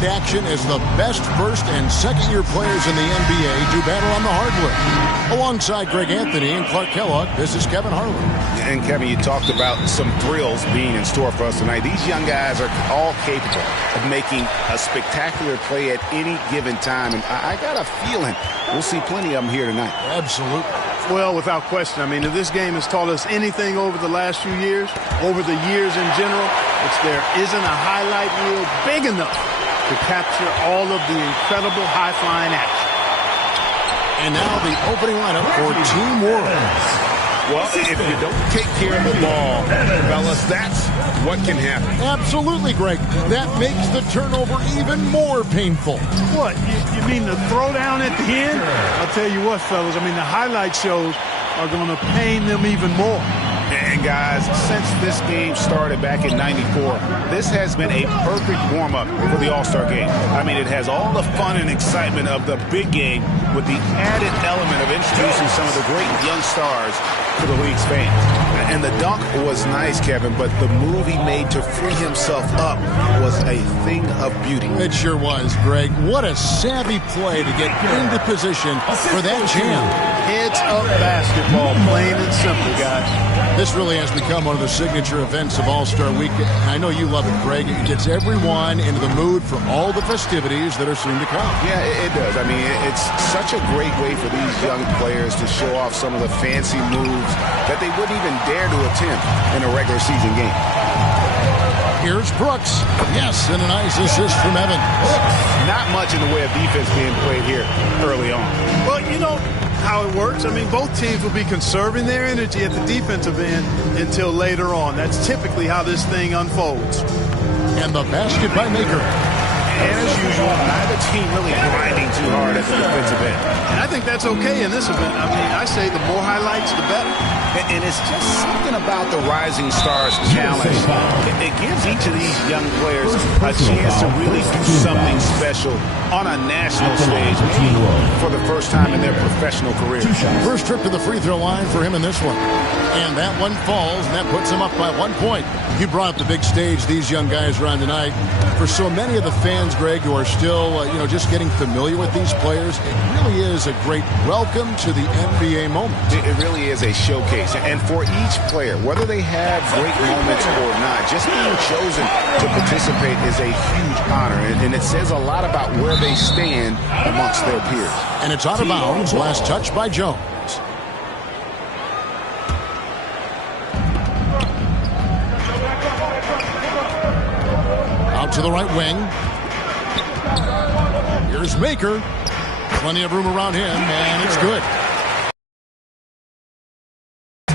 weekend action as the best first and second-year players in the NBA do battle on the hardwood. Alongside Greg Anthony and Clark Kellogg, this is Kevin Harlan. And Kevin, you talked about some thrills being in store for us tonight. These young guys are all capable of making a spectacular play at any given time. And I got a feeling we'll see plenty of them here tonight. Absolutely. Well, without question. I mean, if this game has taught us anything over the last few years, over the years in general, it's there isn't a highlight reel big enough to capture all of the incredible high-flying action. And now the opening lineup for Team World. Well, if you don't take care of the ball, fellas, that's what can happen. Absolutely, Greg. That makes the turnover even more painful. What? You mean the throwdown at the end? I'll tell you what, fellas. I mean, the highlight shows are going to pain them even more. And guys, since this game started back in '94, this has been a perfect warm-up for the All-Star game. I mean, it has all the fun and excitement of the big game with the added element of introducing some of the great young stars to the league's fans. And the dunk was nice, Kevin, but the move he made to free himself up was a thing of beauty. It sure was, Greg. What a savvy play to get into position for that jam. Heads-up basketball, plain and simple, guys. This really has become one of the signature events of All-Star Week. I know you love it, Greg. It gets everyone into the mood for all the festivities that are soon to come. Yeah, it does. I mean, it's such a great way for these young players to show off some of the fancy moves that they wouldn't even dare to attempt in a regular season game. Here's Brooks. Yes, and a nice assist from Evans. Not much in the way of defense being played here early on. Well, you know how it works. I mean, both teams will be conserving their energy at the defensive end until later on. That's typically how this thing unfolds. And the basket by Maker. And as usual, neither team really grinding too hard at the defensive end. And I think that's okay in this event. I mean, I say the more highlights, the better. And it's just something about the Rising Stars Challenge. It gives each of these young players a chance to really do something special on a national stage for the first time in their professional career. First trip to the free throw line for him in this one. And that one falls, and that puts him up by 1 point. You brought up the big stage these young guys are on tonight. For so many of the fans, Greg, who are still, just getting familiar with these players, it really is a great welcome to the NBA moment. It really is a showcase. And for each player, whether they have great moments or not, just being chosen to participate is a huge honor. And it says a lot about where they stand amongst their peers. And it's out of bounds. Last touch by Jones. Out to the right wing. Here's Maker. Plenty of room around him, and it's good.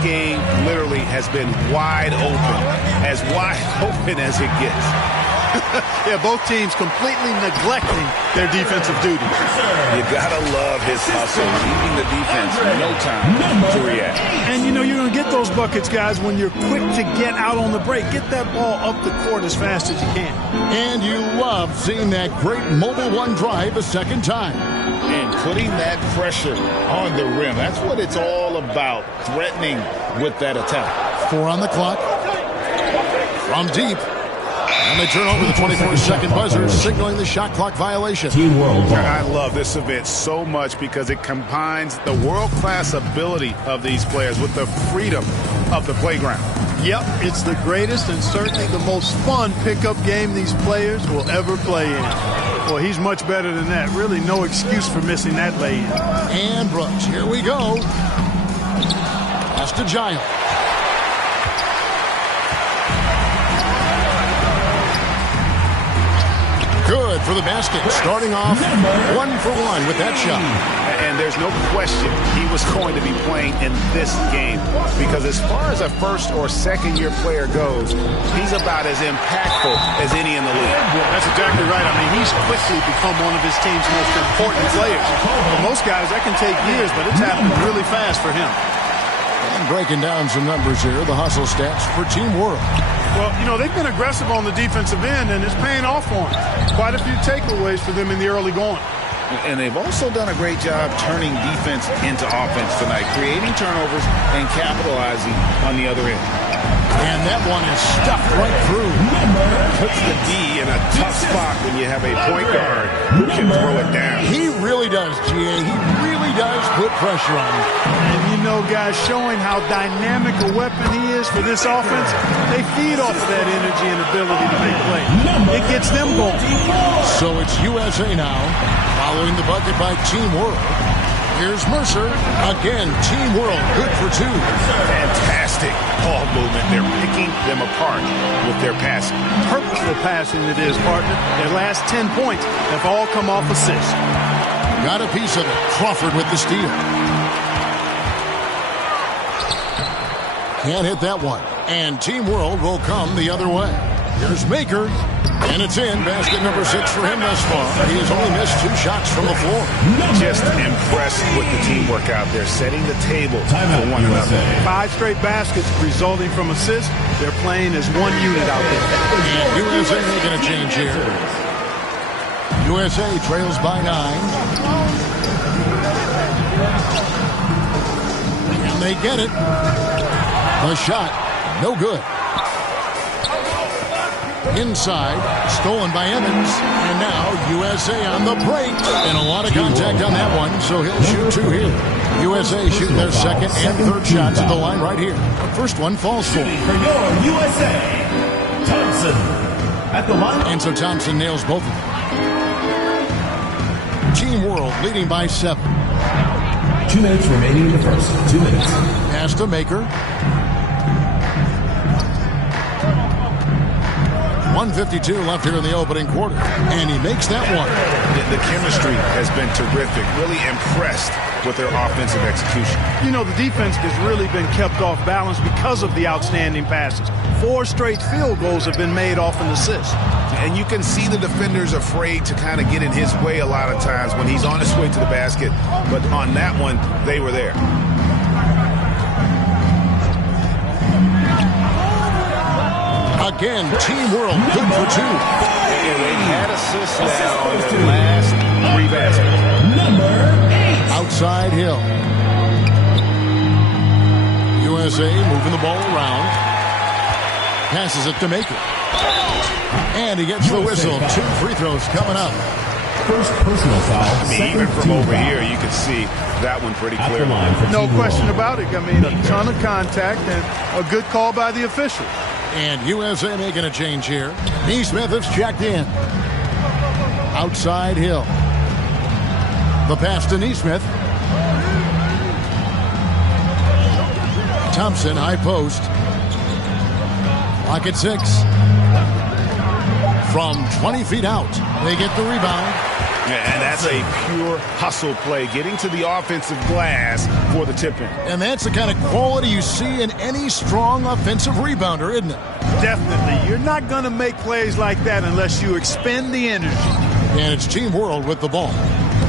Game literally has been wide open as it gets. Yeah, both teams completely neglecting their defensive duties. You gotta love his hustle, leaving the defense no time to react. And you're gonna get those buckets, guys, when you're quick to get out on the break. Get that ball up the court as fast as you can. And you love seeing that great mobile one drive a second time. And putting that pressure on the rim. That's what it's all about, threatening with that attack. 4 on the clock. From deep. And they turn over the 24-second buzzer, signaling the shot clock violation. I love this event so much because it combines the world-class ability of these players with the freedom of the playground. Yep, it's the greatest and certainly the most fun pickup game these players will ever play in. Well, he's much better than that. Really no excuse for missing that lay-in. And Brooks, here we go. Pass to Giant. Good for the basket. Starting off 1 for 1 with that shot. And there's no question he was going to be playing in this game because as far as a first or second year player goes, he's about as impactful as any in the league. That's exactly right. I mean, he's quickly become one of his team's most important players. For most guys, that can take years, but it's happened really fast for him. And breaking down some numbers here, the hustle stats for Team World. Well, they've been aggressive on the defensive end, and it's paying off for them. Quite a few takeaways for them in the early going. And they've also done a great job turning defense into offense tonight, creating turnovers and capitalizing on the other end. And that one is stuffed right through. Puts the D in a tough spot when you have a point guard who can throw it down. He really does, GA. He really does put pressure on him. And you know, guys, showing how dynamic a weapon he is for this offense, they feed off of that energy and ability to make plays. It gets them going. So it's USA now, following the bucket by Team World. Here's Mercer. Again, Team World, good for two. Fantastic ball movement. They're picking them apart with their passing. Purposeful passing it is, partner. Their last 10 points have all come off assists. Got a piece of it. Crawford with the steal. Can't hit that one. And Team World will come the other way. Here's Maker. And it's in. Basket number 6 for him thus far. He has only missed 2 shots from the floor. Just impressed with the teamwork out there, setting the table for one another. 5 straight baskets resulting from assists. They're playing as one unit out there. And USA making a change here. USA trails by 9. And they get it. The shot, no good. Inside, stolen by Evans. And now USA on the break. And a lot of contact on that one, so he'll shoot 2 here. USA shooting their second and third shots at the line right here. The first one falls for him. For your USA, Thompson at the line. And so Thompson nails both of them. Team World leading by 7. 2 minutes remaining in the first. 2 minutes. Pass to Maker. 1:52 left here in the opening quarter. And he makes that one. The chemistry has been terrific. Really impressed with their offensive execution. You know, the defense has really been kept off balance because of the outstanding passes. 4 straight field goals have been made off an assist. And you can see the defenders afraid to kind of get in his way a lot of times when he's on his way to the basket. But on that one, they were there. Again, Team World, good for 2. And they had assists now on their last 3 baskets. Number 8. Outside Hill. USA moving the ball around. Passes it to Maker. And he gets the whistle. 2 free throws coming up. First personal foul. I mean, even from over here, you can see that one pretty clearly. No question about it. I mean, a ton of contact and a good call by the official. And USA making a change here. Neesmith is checked in. Outside Hill. The pass to Neesmith. Thompson, high post. Lock at 6. From 20 feet out, they get the rebound. And that's a pure hustle play, getting to the offensive glass for the tip-in. And that's the kind of quality you see in any strong offensive rebounder, isn't it? Definitely. You're not going to make plays like that unless you expend the energy. And it's Team World with the ball.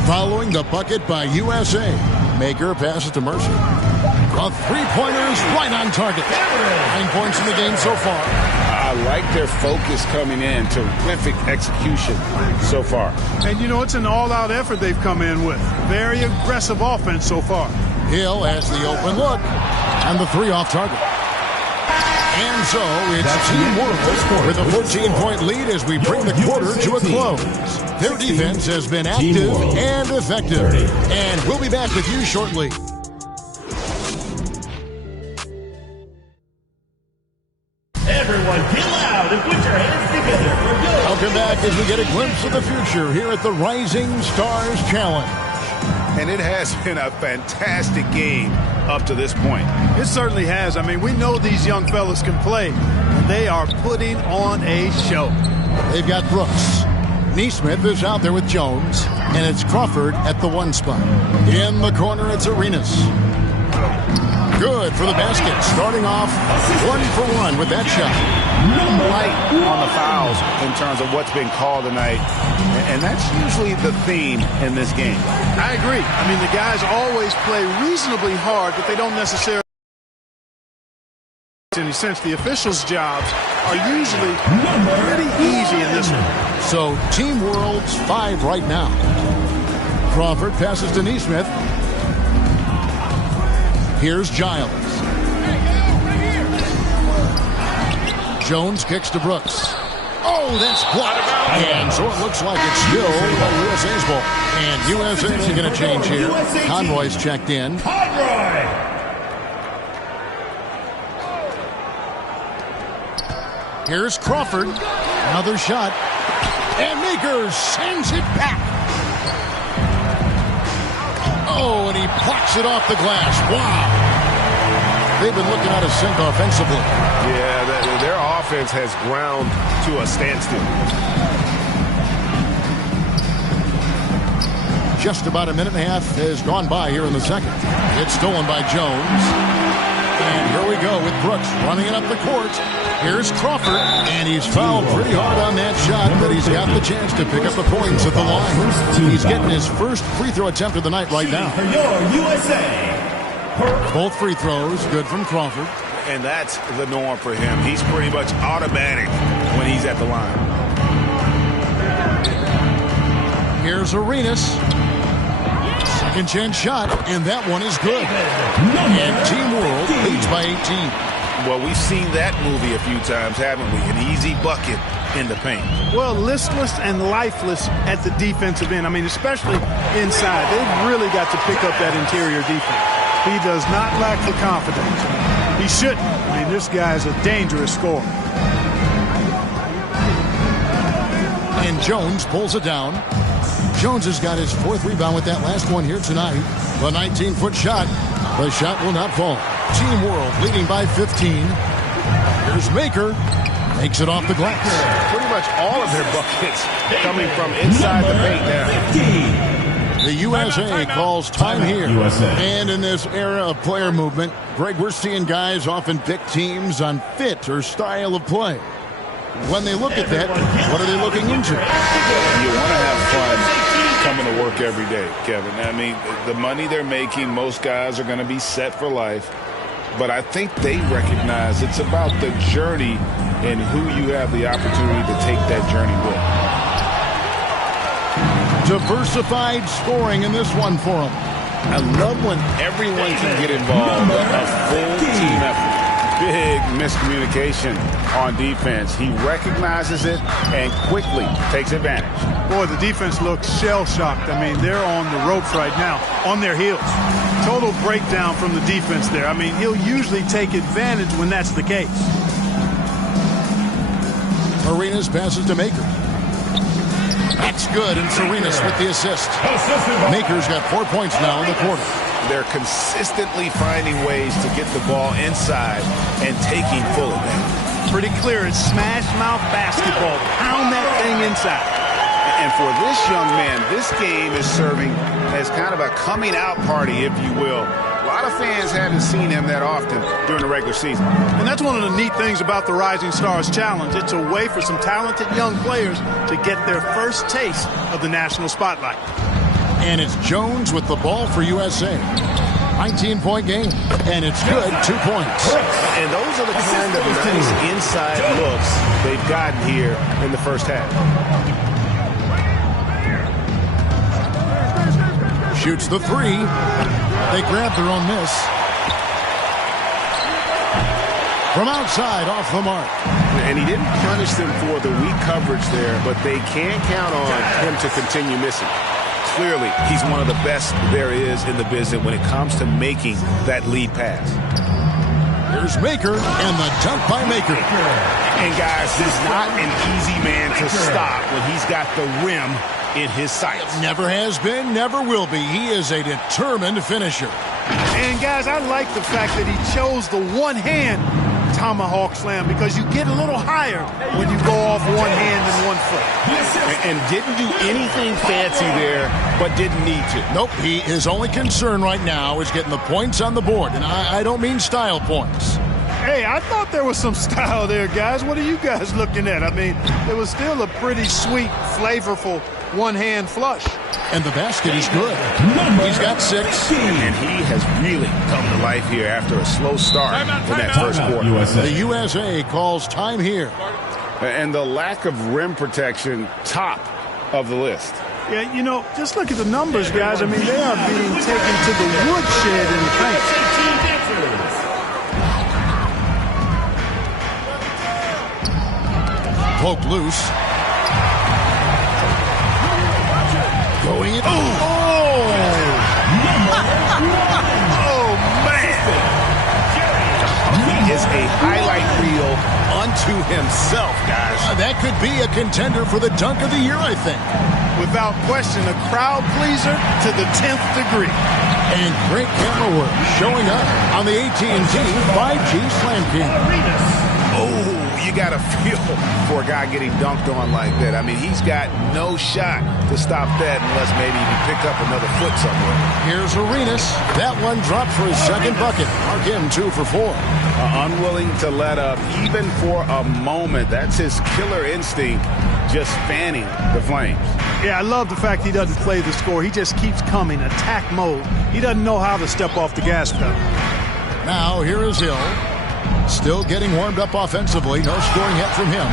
Following the bucket by USA. Maker passes to Mercer. A 3-pointer is right on target. 9 points in the game so far. I like their focus coming in. Terrific execution so far. And, you know, it's an all-out effort they've come in with. Very aggressive offense so far. Hill has the open look. And the 3 off target. And so it's Team World with a 14-point lead as we bring the quarter to a close. Their defense has been active and effective. And we'll be back with you shortly. Everyone get loud and put your hands together for go. Welcome back as we get a glimpse of the future here at the Rising Stars Challenge. And it has been a fantastic game up to this point. It certainly has. I mean, we know these young fellas can play, and they are putting on a show. They've got Brooks. Neesmith is out there with Jones, and it's Crawford at the 1 spot. In the corner, it's Arenas. Good for the basket. Starting off 1 for 1 with that shot. Light on the fouls in terms of what's been called tonight. And that's usually the theme in this game. I agree. I mean, the guys always play reasonably hard, but they don't necessarily. In a sense, the officials' jobs are usually pretty easy in this one. So, Team World's 5 right now. Crawford passes to Neesmith. Here's Giles. Jones kicks to Brooks. Oh, that's blocked. And so it looks like it's still USA's ball. And USA making a change here. Conroy's checked in. Here's Crawford. Another shot. And Maker sends it back. Oh, and he plucks it off the glass. Wow. They've been looking out of sync offensively. Yeah, their offense has ground to a standstill. Just about a minute and a half has gone by here in the second. It's stolen by Jones. And here we go with Brooks running it up the court. Here's Crawford, and he's fouled pretty hard on that shot, but he's got the chance to pick up the points at the line. He's getting his first free throw attempt of the night right now. For your USA. Both free throws good from Crawford. And that's the norm for him. He's pretty much automatic when he's at the line. Here's Arenas. Second chance shot, and that one is good. And Team World leads by 18. Well, we've seen that movie a few times, haven't we? An easy bucket in the paint. Well, listless and lifeless at the defensive end. I mean, especially inside. They've really got to pick up that interior defense. He does not lack the confidence. He shouldn't. I mean, this guy's a dangerous scorer. And Jones pulls it down. Jones has got his fourth rebound with that last one here tonight. The 19-foot shot. The shot will not fall. Team World leading by 15. Here's Maker. Makes it off the glass. Pretty much all of their buckets coming from inside the paint now. The USA calls time here. And in this era of player movement, Greg, we're seeing guys often pick teams on fit or style of play. When they look at that, what are they looking into? You want to have fun coming to work every day, Kevin. I mean, the money they're making, most guys are going to be set for life. But I think they recognize it's about the journey and who you have the opportunity to take that journey with. Diversified scoring in this one for them. I love when everyone can get involved. A full team effort. Big miscommunication on defense. He recognizes it and quickly takes advantage. Boy, the defense looks shell-shocked. I mean, they're on the ropes right now, on their heels. Total breakdown from the defense there. I mean, he'll usually take advantage when that's the case. Arenas passes to Maker. That's good, and Arenas with the assist. Maker's got 4 points now in the quarter. They're consistently finding ways to get the ball inside and taking full advantage. Pretty clear. It's smash mouth basketball. Pound that thing inside. And for this young man, this game is serving as kind of a coming out party, if you will. A lot of fans haven't seen him that often during the regular season. And that's one of the neat things about the Rising Stars Challenge. It's a way for some talented young players to get their first taste of the national spotlight. And it's Jones with the ball for USA. 19-point game, and it's good, 2 points. And those are the kind of nice inside looks they've gotten here in the first half. Shoots the three. They grab their own miss. From outside, off the mark. And he didn't punish them for the weak coverage there, but they can't count on him to continue missing. Clearly, he's one of the best there is in the business when it comes to making that lead pass. Here's Maker, and the dunk by Maker. And guys, this is not an easy man to stop when he's got the rim in his sights. Never has been, never will be. He is a determined finisher. And guys, I like the fact that he chose the one-hand tomahawk slam because you get a little higher when you go off one hand and 1 foot. And didn't do anything fancy there, but didn't need to. Nope, his only concern right now is getting the points on the board. And I don't mean style points. Hey, I thought there was some style there, guys. What are you guys looking at? I mean, it was still a pretty sweet, flavorful one-hand flush. And the basket is good. He's got 6. And he has really come to life here after a slow start in that first quarter. The USA calls time here. And the lack of rim protection, top of the list. Yeah, you know, just look at the numbers, guys. I mean, they are being taken to the woodshed in the paint. poked loose. Going in. Oh, man. He is a highlight reel unto himself, guys. That could be a contender for the dunk of the year, I think. Without question, a crowd pleaser to the 10th degree. And great camera work showing up on the AT&T 5G Slam King. Oh, you got to feel for a guy getting dunked on like that. I mean, he's got no shot to stop that unless maybe he pick up another foot somewhere. Here's Arenas. That one dropped for his second bucket. Mark him 2 for 4. Unwilling to let up even for a moment. That's his killer instinct, just fanning the flames. Yeah, I love the fact he doesn't play the score. He just keeps coming, attack mode. He doesn't know how to step off the gas pedal. Now here is Hill. Still getting warmed up offensively. No scoring yet from him.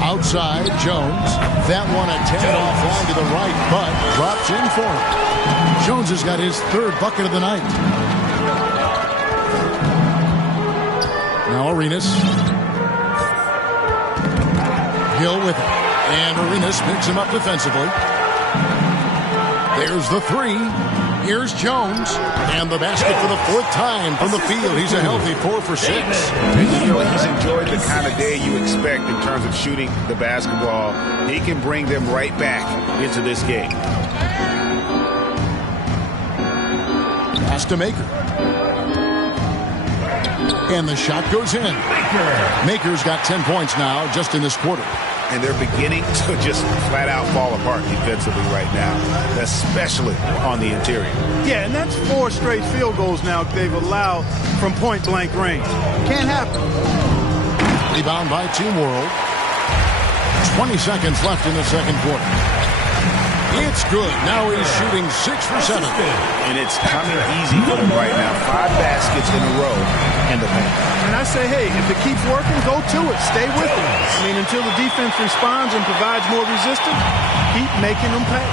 Outside, Jones. That one a tad offline to the right, but drops in for him. Jones has got his third bucket of the night. Now Arenas. Hill with it. And Arenas picks him up defensively. There's the 3. Here's Jones. And the basket for the 4th time from the field. He's a healthy 4 for 6. And you know, he's enjoyed the kind of day you expect in terms of shooting the basketball. He can bring them right back into this game. Pass to Maker. And the shot goes in. Maker's got 10 points now just in this quarter. And they're beginning to just flat out fall apart defensively right now, especially on the interior. Yeah, and that's 4 straight field goals now they've allowed from point-blank range. Can't happen. Rebound by Team World. 20 seconds left in the second quarter. It's good. Now he's shooting 6 for 7. And it's coming easy for him right now. 5 baskets in a row in the paint. And I say, hey, if it keeps working, go to it. Stay with it. I mean, until the defense responds and provides more resistance, keep making them pay.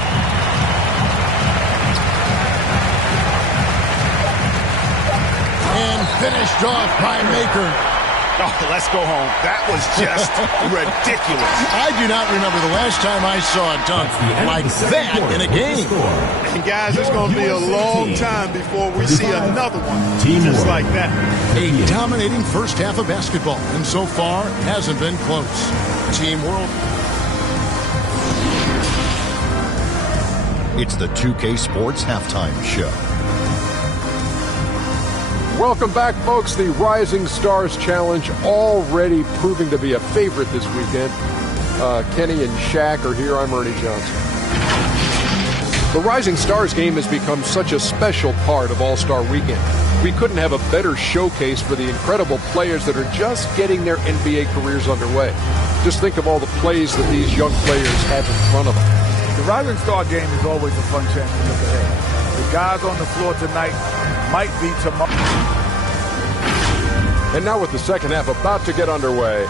And finished off by Maker. Oh, let's go home. That was just ridiculous. I do not remember the last time I saw a dunk like that in a game. And guys, it's going to be a long time before we see another one just like that. A dominating first half of basketball, and so far hasn't been close. Team World. It's the 2K Sports Halftime Show. Welcome back, folks. The Rising Stars Challenge already proving to be a favorite this weekend. Kenny and Shaq are here. I'm Ernie Johnson. The Rising Stars game has become such a special part of All-Star Weekend. We couldn't have a better showcase for the incredible players that are just getting their NBA careers underway. Just think of all the plays that these young players have in front of them. The Rising Star game is always a fun chance to look ahead. The guys on the floor tonight might be tomorrow. And now with the second half about to get underway.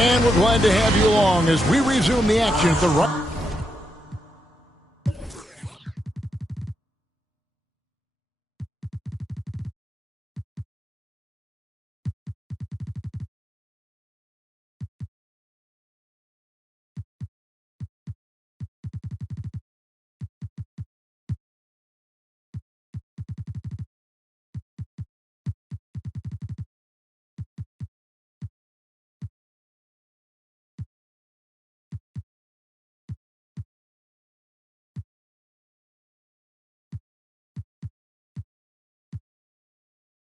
And we're glad to have you along as we resume the action at the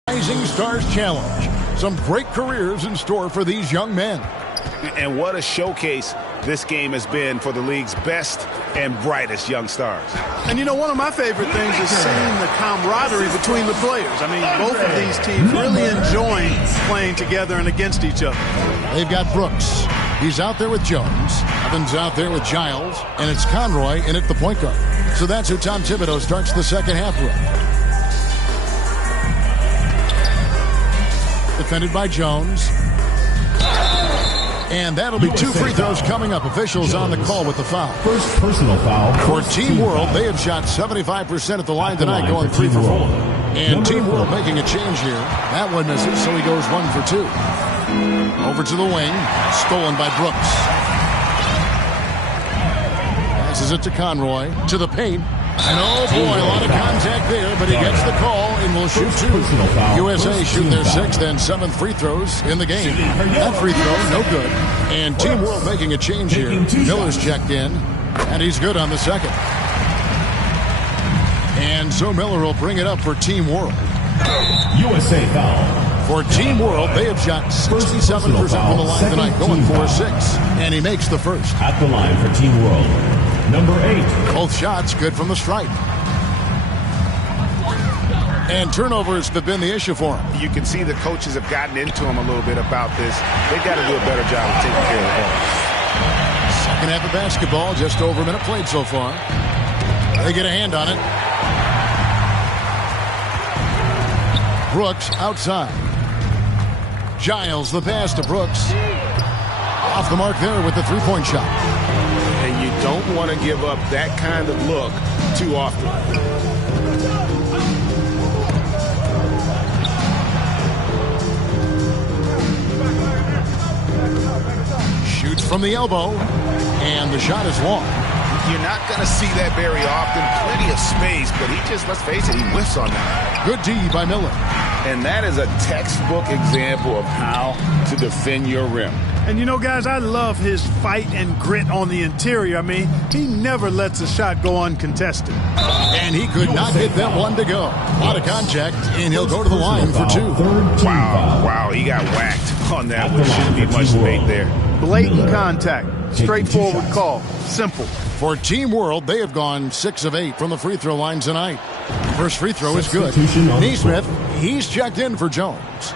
Rising Stars Challenge. Some great careers in store for these young men. And what a showcase this game has been for the league's best and brightest young stars. And you know, one of my favorite things is seeing the camaraderie between the players. I mean, both of these teams really enjoying playing together and against each other. They've got Brooks. He's out there with Jones. Evans out there with Giles. And it's Conroy in at the point guard. So that's who Tom Thibodeau starts the second half with. Defended by Jones. And that'll be 2 free throws coming up. Officials on the call with the foul. First personal foul. For Team World, they have shot 75% at the line tonight, going 3 for 4. And Team World making a change here. That one misses, so he goes 1 for 2. Over to the wing. Stolen by Brooks. Passes it to Conroy. To the paint. And oh boy, a lot of contact there, but he gets the call and will shoot 2. USA shooting their 6th and 7th free throws in the game. That free throw, no good. And Team World making a change here. Miller's checked in, and he's good on the second. And so Miller will bring it up for Team World. USA foul. For Team World, they have shot 67% from the line tonight, going 4-6. And he makes the first. At the line for Team World. Number 8. Both shots good from the stripe. And turnovers have been the issue for him. You can see the coaches have gotten into him a little bit about this. They've got to do a better job of taking care of the ball. Second half of basketball, just over a minute played so far. They get a hand on it. Brooks outside. Giles the pass to Brooks. Off the mark there with the three-point shot. And you don't want to give up that kind of look too often. Shoots from the elbow, and the shot is long. You're not going to see that very often. Plenty of space, but he just, let's face it, he whiffs on that. Good D by Miller. And that is a textbook example of how to defend your rim. And you know, guys, I love his fight and grit on the interior. I mean, he never lets a shot go uncontested. And he could not get that one to go. A lot of contact, and he'll go to the line for 2. Wow, he got whacked on that, which shouldn't be much debate there. Blatant contact. Straightforward call. Simple. For Team World, they have gone 6 of 8 from the free throw line tonight. First free throw is good. Neesmith, he's checked in for Jones.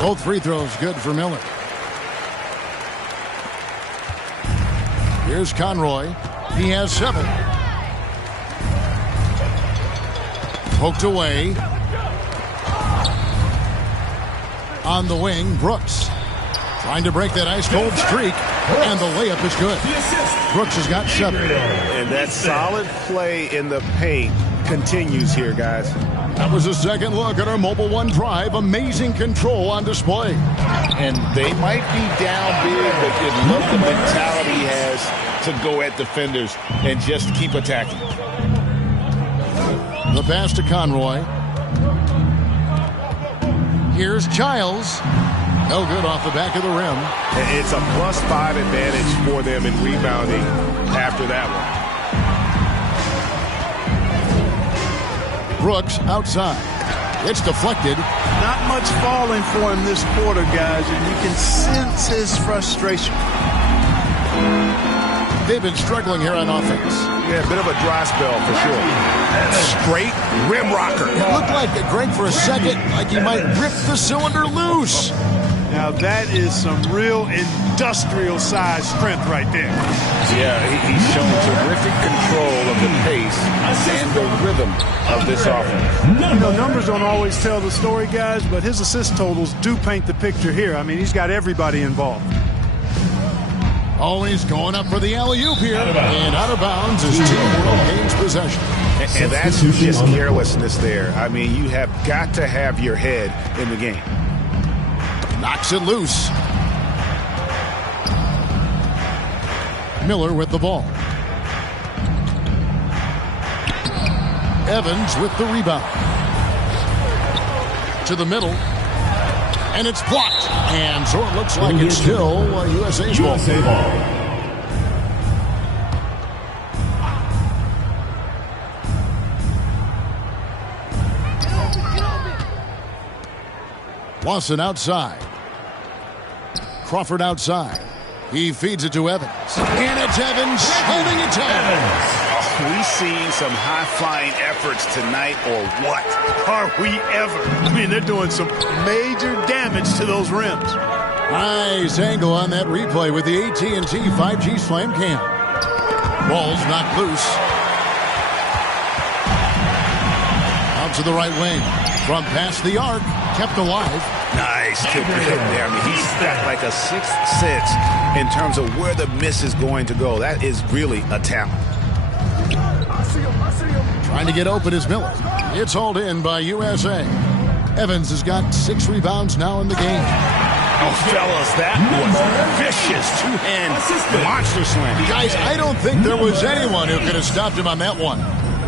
Both free throws good for Miller. Here's Conroy. He has 7. Poked away. On the wing, Brooks. Trying to break that ice-cold streak, and the layup is good. Brooks has got 7. And that solid play in the paint continues here, guys. That was a second look at our Mobile One drive. Amazing control on display. And they might be down big, but you love the mentality he has to go at defenders and just keep attacking. The pass to Conroy. Here's Giles. No good off the back of the rim. It's a +5 advantage for them in rebounding after that one. Brooks outside. It's deflected. Not much falling for him this quarter, guys, and you can sense his frustration. They've been struggling here on offense. Yeah, a bit of a dry spell for sure. Straight rim rocker. It looked like Greg for a second, like he might rip the cylinder loose. Now that is some real industrial size strength right there. Yeah, he's shown terrific control of the pace and the rhythm of this offense. You know, numbers don't always tell the story, guys, but his assist totals do paint the picture here. I mean, he's got everybody involved. Always going up for the alley-oop here. And out of bounds as Team World gains possession. And that's just carelessness there. I mean, you have got to have your head in the game. Knocks it loose. Miller with the ball. Evans with the rebound. To the middle. And it's blocked. And so it looks like it's still USA's ball. Lawson outside. Crawford outside. He feeds it to Evans. And it's Evans holding it down. We seen some high-flying efforts tonight, or what? Are we ever? I mean, they're doing some major damage to those rims. Nice angle on that replay with the AT&T 5G Slam Cam. Ball's knocked loose. to the right wing. From past the arc, kept alive. Nice tip hit there. I mean, he's got like a sixth sense in terms of where the miss is going to go. That is really a talent. Trying to get open is Miller. It's hauled in by USA. Evans has got 6 rebounds now in the game. Oh, fellas, that was vicious. Two-hand monster slam. Guys, I don't think there was anyone who could have stopped him on that one.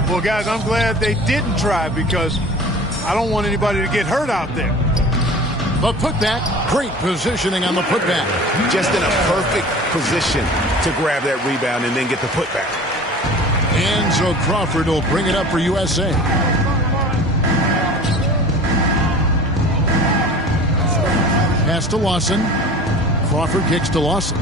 Well, guys, I'm glad they didn't try because I don't want anybody to get hurt out there. The putback, great positioning on the putback. Just in a perfect position to grab that rebound and then get the putback. And so Crawford will bring it up for USA. Pass to Lawson. Crawford kicks to Lawson.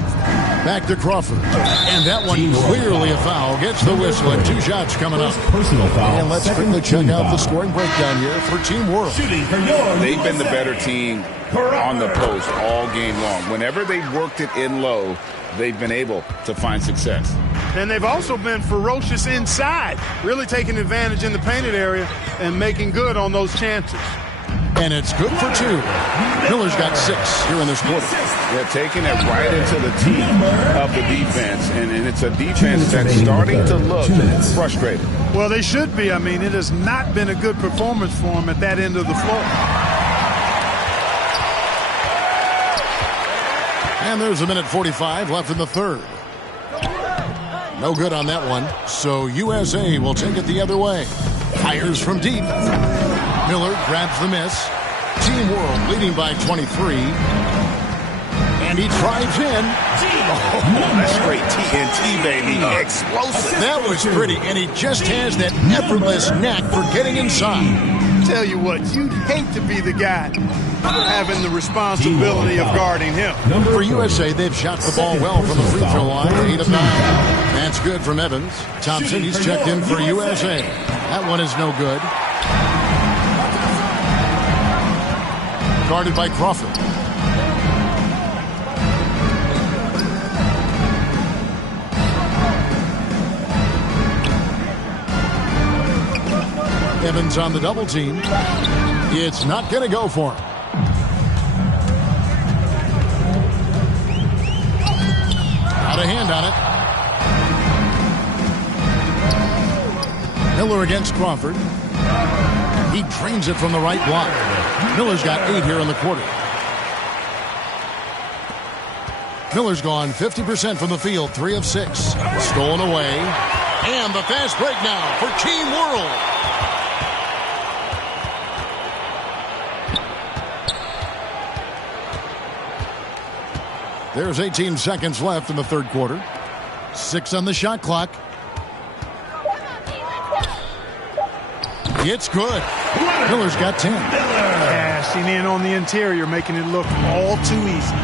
Back to Crawford. And that one clearly a foul. Gets the whistle and 2 shots coming up. Personal foul. And let's quickly check out the scoring breakdown here for Team World. They've been the better team on the post all game long. Whenever they worked it in low, they've been able to find success. And they've also been ferocious inside, really taking advantage in the painted area and making good on those chances. And it's good for 2. Miller's got 6 here in this quarter. They're taking it right into the teeth of the defense, and it's a defense that's starting to look frustrated. Well, they should be. I mean, it has not been a good performance for them at that end of the floor. And there's 1:45 left in the third. No good on that one, so USA will take it the other way. Fires from deep. Miller grabs the miss. Team World leading by 23. And he drives in. Oh, that's great TNT, baby. Explosive. That was pretty, and he just has that effortless knack for getting inside. Tell you what, you'd hate to be the guy having the responsibility of guarding him. For USA, they've shot the ball well from the free throw line, 8 of 9. That's good from Evans. Thompson, he's checked in for USA. That one is no good. Guarded by Crawford. Evans on the double team. It's not going to go for him. Out of hand on it. Miller against Crawford. He drains it from the right block. Miller's got 8 here in the quarter. Miller's gone 50% from the field, 3 of 6. Stolen away. And the fast break now for Team World. There's 18 seconds left in the third quarter. 6 on the shot clock. It's good. Miller's got 10. Cashing in on the interior, making it look all too easy.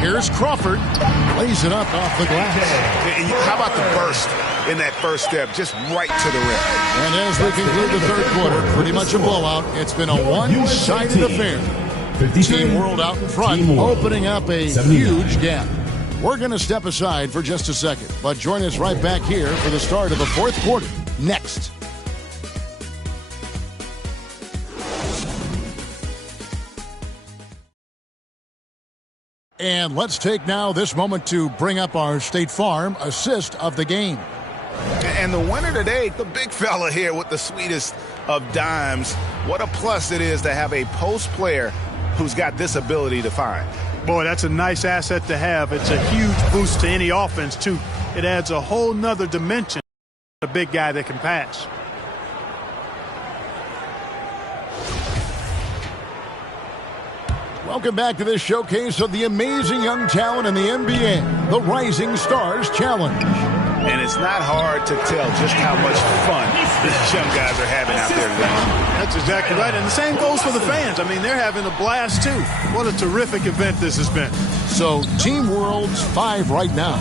Here's Crawford. Lays it up off the glass. How about the burst in that first step, just right to the rim. And as we conclude the third quarter, pretty much a blowout. It's been a one-sided affair. Team World out in front, opening up a huge gap. We're going to step aside for just a second, but join us right back here for the start of the fourth quarter. Next. And let's take now this moment to bring up our State Farm assist of the game. And the winner today, the big fella here with the sweetest of dimes. What a plus it is to have a post player who's got this ability to find. Boy, that's a nice asset to have. It's a huge boost to any offense, too. It adds a whole nother dimension to a big guy that can pass. Welcome back to this showcase of the amazing young talent in the NBA, the Rising Stars Challenge. And it's not hard to tell just how much fun these young guys are having out there today. That's exactly right. And the same goes for the fans. I mean, they're having a blast, too. What a terrific event this has been. So, Team World's 5 right now.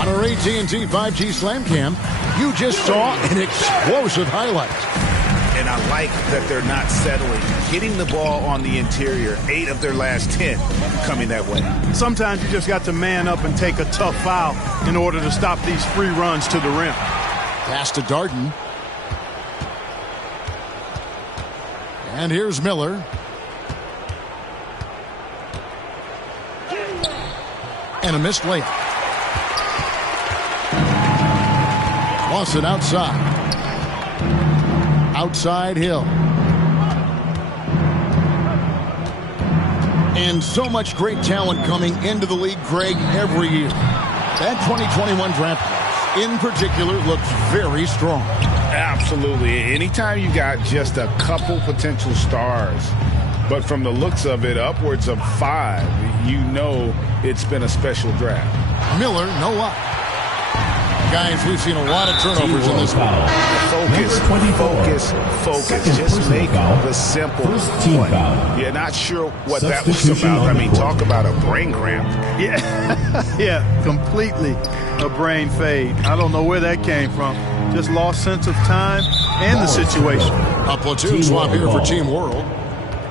On our AT&T 5G Slam Cam, you just saw an explosive highlight. And I like that they're not settling. Hitting the ball on the interior, 8 of their last 10 coming that way. Sometimes you just got to man up and take a tough foul in order to stop these free runs to the rim. Pass to Darden. And here's Miller. And a missed layup. Lawson outside. Outside Hill. And so much great talent coming into the league, Greg, every year. That 2021 draft class, in particular, looks very strong. Absolutely. Anytime you got just a couple potential stars, but from the looks of it, upwards of 5, you know it's been a special draft. Miller, no luck. Guys, we've seen a lot of turnovers in this one. Focus. Just make the simple play. You're not sure what that was about. I mean, talk about a brain cramp. Yeah, completely a brain fade. I don't know where that came from. Just lost sense of time and the situation. A platoon swap here for Team World.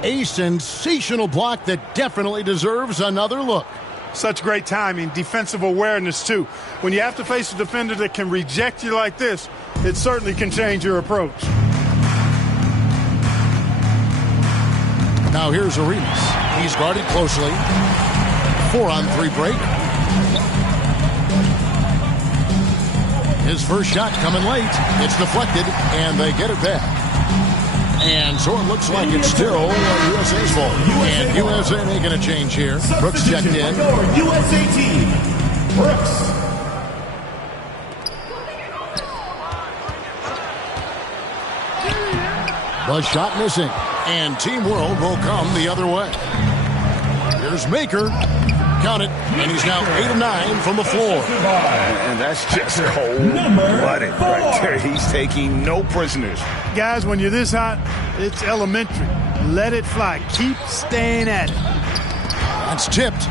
A sensational block that definitely deserves another look. Such great timing, defensive awareness, too. When you have to face a defender that can reject you like this, it certainly can change your approach. Now here's Arenas. He's guarded closely. 4-on-3 break. His first shot coming late. It's deflected, and they get it back. And so it looks like it's still USA's fault. And USA making a change here. Brooks checked in. USA team, Brooks. The shot missing. And Team World will come the other way. Here's Maker. Count it. And he's now 8 of 9 from the floor. And that's just cold-blooded right there. He's taking no prisoners. Guys, when you're this hot, it's elementary. Let it fly. Keep staying at it. That's tipped.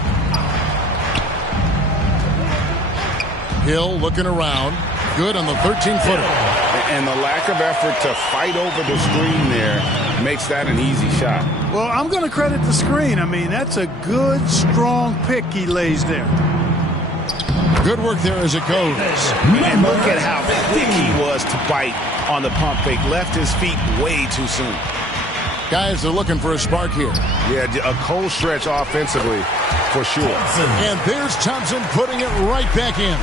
Hill looking around. Good on the 13-footer. And the lack of effort to fight over the screen there makes that an easy shot. Well, I'm going to credit the screen. I mean, that's a good, strong pick he lays there. Good work there as it goes. And look at how quick he was to bite on the pump fake. Left his feet way too soon. Guys, they're looking for a spark here. Yeah, a cold stretch offensively for sure. And there's Thompson putting it right back in.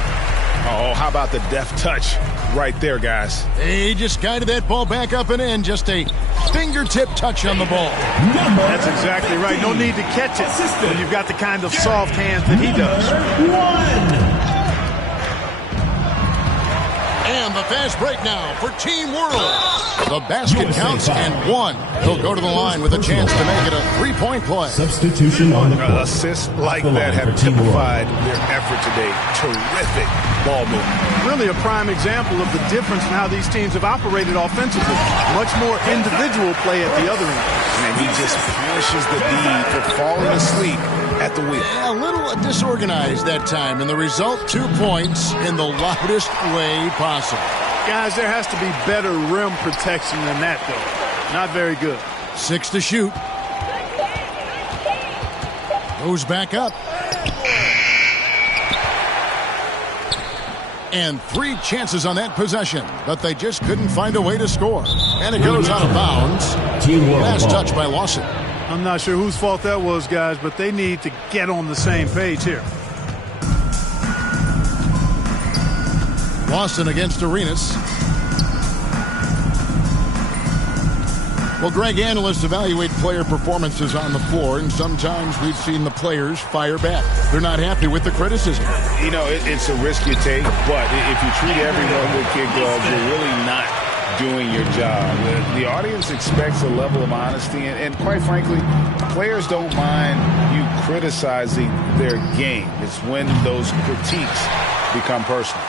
Oh, how about the deft touch right there, guys? He just guided that ball back up and in. Just a fingertip touch on the ball. That's exactly right. No need to catch it when you've got the kind of soft hands that he does. And the fast break now for Team World. The basket counts and 1. He'll go to the line with a chance to make it a 3-point play. Substitution on the court. Assists like that have typified their effort today. Terrific ball movement. Really a prime example of the difference in how these teams have operated offensively. Much more individual play at the other end. And he just punishes the D for falling asleep at the wheel. A little disorganized that time, and the result, 2 points in the loudest way possible. Guys, there has to be better rim protection than that, though. Not very good. 6 to shoot. Goes back up. And 3 chances on that possession, but they just couldn't find a way to score. And it goes out of bounds. Last touch by Lawson. I'm not sure whose fault that was, guys, but they need to get on the same page here. Lawson against Arenas. Well, Greg, analysts evaluate player performances on the floor, and sometimes we've seen the players fire back. They're not happy with the criticism. You know, it's a risk you take, but if you treat everyone with kid gloves, you're really not doing your job. The audience expects a level of honesty, and quite frankly, players don't mind you criticizing their game. It's when those critiques become personal.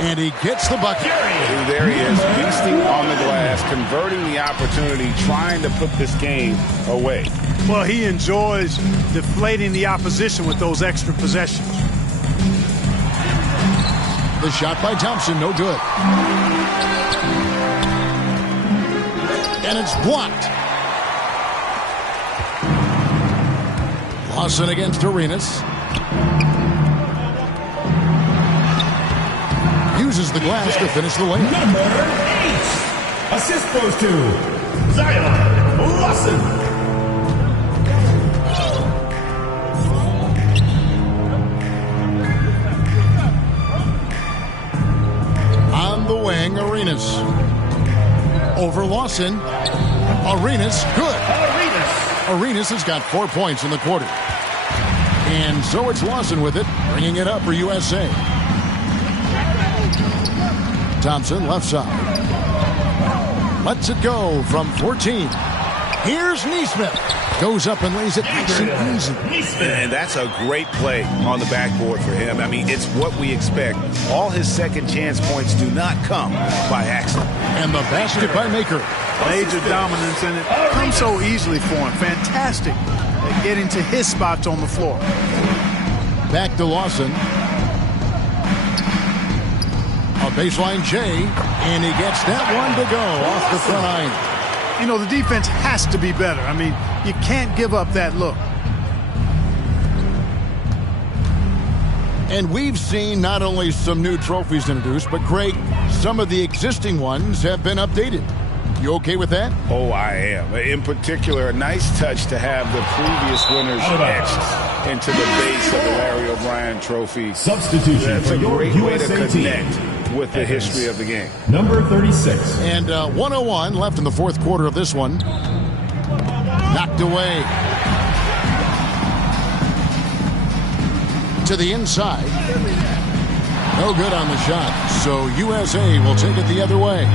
And he gets the bucket. There he is, feasting on the glass, converting the opportunity, trying to put this game away. Well, he enjoys deflating the opposition with those extra possessions. The shot by Thompson, no good. And it's blocked. Lawson against Arenas. Uses the glass to finish the layup. Number 8. Assist goes to Zion Lawson. Lawson. Arenas, good. Arenas has got 4 points in the quarter. And so it's Lawson with it, bringing it up for USA. Thompson, left side. Lets it go from 14. Here's Neesmith. Goes up and lays it nice and easy. And that's a great play on the backboard for him. I mean, it's what we expect. All his second chance points do not come by accident. And the basket by Maker. Major dominance in it. Comes so easily for him. Fantastic at getting to his spots on the floor. Back to Lawson. A baseline J, and he gets that one to go off the front iron. You know, the defense has to be better. I mean, you can't give up that look. And we've seen not only some new trophies introduced, but Greg, some of the existing ones have been updated. You okay with that? Oh, I am. In particular, a nice touch to have the previous winners etched into the base of the Larry O'Brien trophy. Substitution. That's a great way to USA connect with the history of the game. Number 36. And 101 left in the fourth quarter of this one. Knocked away. To the inside. No good on the shot. So USA will take it the other way.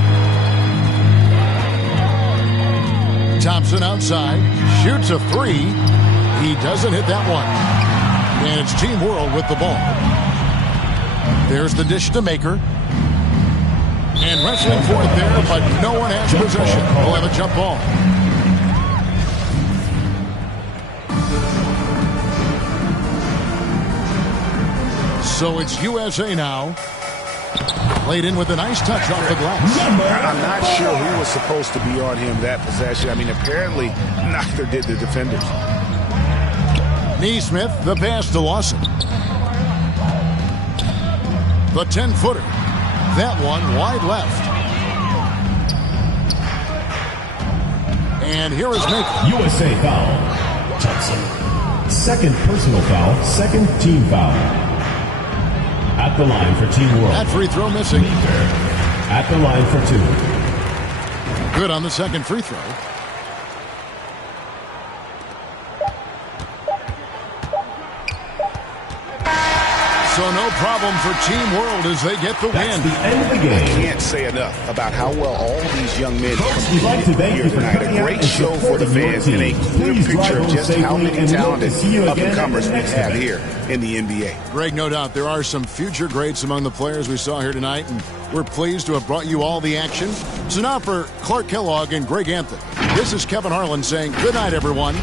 Thompson outside. Shoots a three. He doesn't hit that one. And it's Team World with the ball. There's the dish to Maker. And wrestling for it there, but no one has possession. We'll have a jump ball. So it's USA now. Played in with a nice touch off the glass. I'm not sure who was supposed to be on him that possession. I mean, apparently neither did the defenders. Neesmith, the pass to Lawson. The 10-footer. That one wide left. And here is Maker. USA foul. Thompson. Second personal foul. Second team foul. At the line for Team World. That free throw missing. At the line for two. Good on the second free throw. So no problem for Team World as they get the That's win. the end of the game. I can't say enough about how well all these young men We'd like to thank competed here you for tonight. coming A out great and show for the supporting fans your and a team. clear Please picture drive of home just how safely, many and we hope to talented see you again at the up-and-comers we next have event. here in the NBA. Greg, no doubt there are some future greats among the players we saw here tonight, and we're pleased to have brought you all the action. So now for Clark Kellogg and Greg Anthony, this is Kevin Harlan saying good night, everyone.